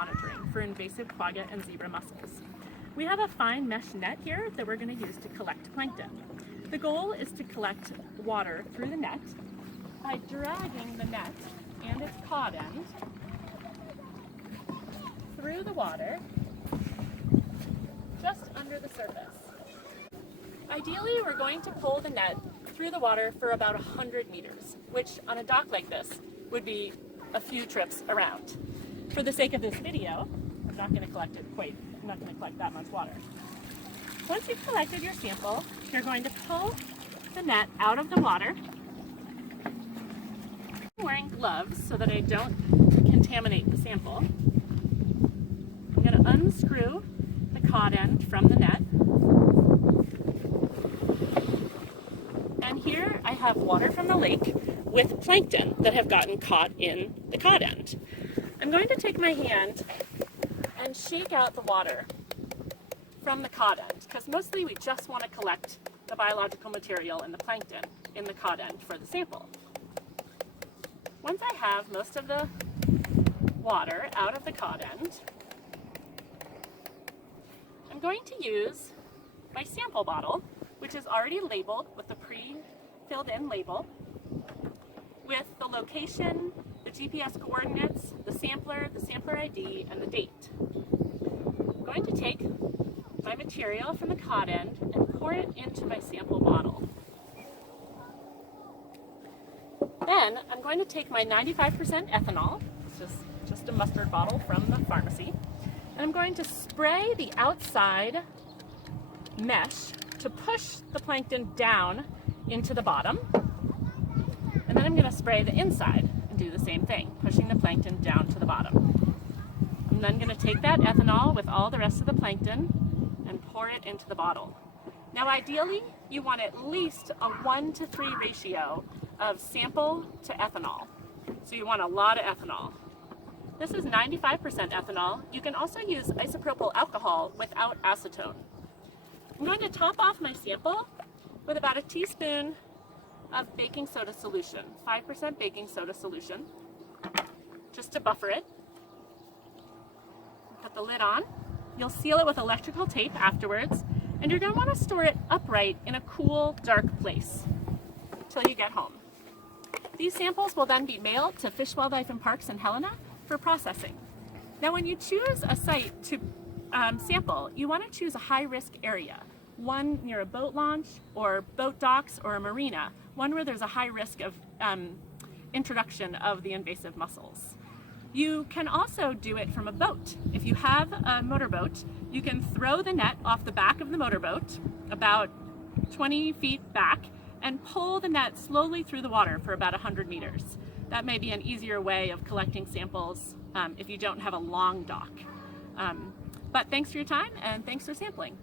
monitoring for invasive quagga and zebra mussels. We have a fine mesh net here that we're going to use to collect plankton. The goal is to collect water through the net by dragging the net and its cod end through the water just under the surface. Ideally, we're going to pull the net through the water for about 100 meters, which on a dock like this would be a few trips around. For the sake of this video, I'm not going to collect that much water. Once you've collected your sample, you're going to pull the net out of the water. I'm wearing gloves so that I don't contaminate the sample. I'm going to unscrew the cod end from the net. And here I have water from the lake with plankton that have gotten caught in the cod end. I'm going to take my hand and shake out the water from the cod end, because mostly we just want to collect the biological material and the plankton in the cod end for the sample. Once I have most of the water out of the cod end, I'm going to use my sample bottle, which is already labeled with the pre-filled in label, with the location, the GPS coordinates, the sampler ID, and the date. I'm going to take my material from the cod end and pour it into my sample bottle. Then I'm going to take my 95% ethanol, which is just a mustard bottle from the pharmacy, and I'm going to spray the outside mesh to push the plankton down into the bottom. And then I'm going to spray the inside and do the same thing, pushing the plankton down to the bottom. I'm then going to take that ethanol with all the rest of the plankton and pour it into the bottle. Now ideally, you want at least a 1-to-3 ratio of sample to ethanol. So you want a lot of ethanol. This is 95% ethanol. You can also use isopropyl alcohol without acetone. I'm going to top off my sample with about a teaspoon of baking soda solution, 5% baking soda solution, just to buffer it. Put the lid on. You'll seal it with electrical tape afterwards, and you're going to want to store it upright in a cool, dark place until you get home. These samples will then be mailed to Fish, Wildlife and Parks in Helena for processing. Now when you choose a site to sample, you want to choose a high-risk area, one near a boat launch or boat docks or a marina, one where there's a high risk of introduction of the invasive mussels. You can also do it from a boat. If you have a motorboat, you can throw the net off the back of the motorboat about 20 feet back and pull the net slowly through the water for about 100 meters. That may be an easier way of collecting samples if you don't have a long dock. But thanks for your time and thanks for sampling.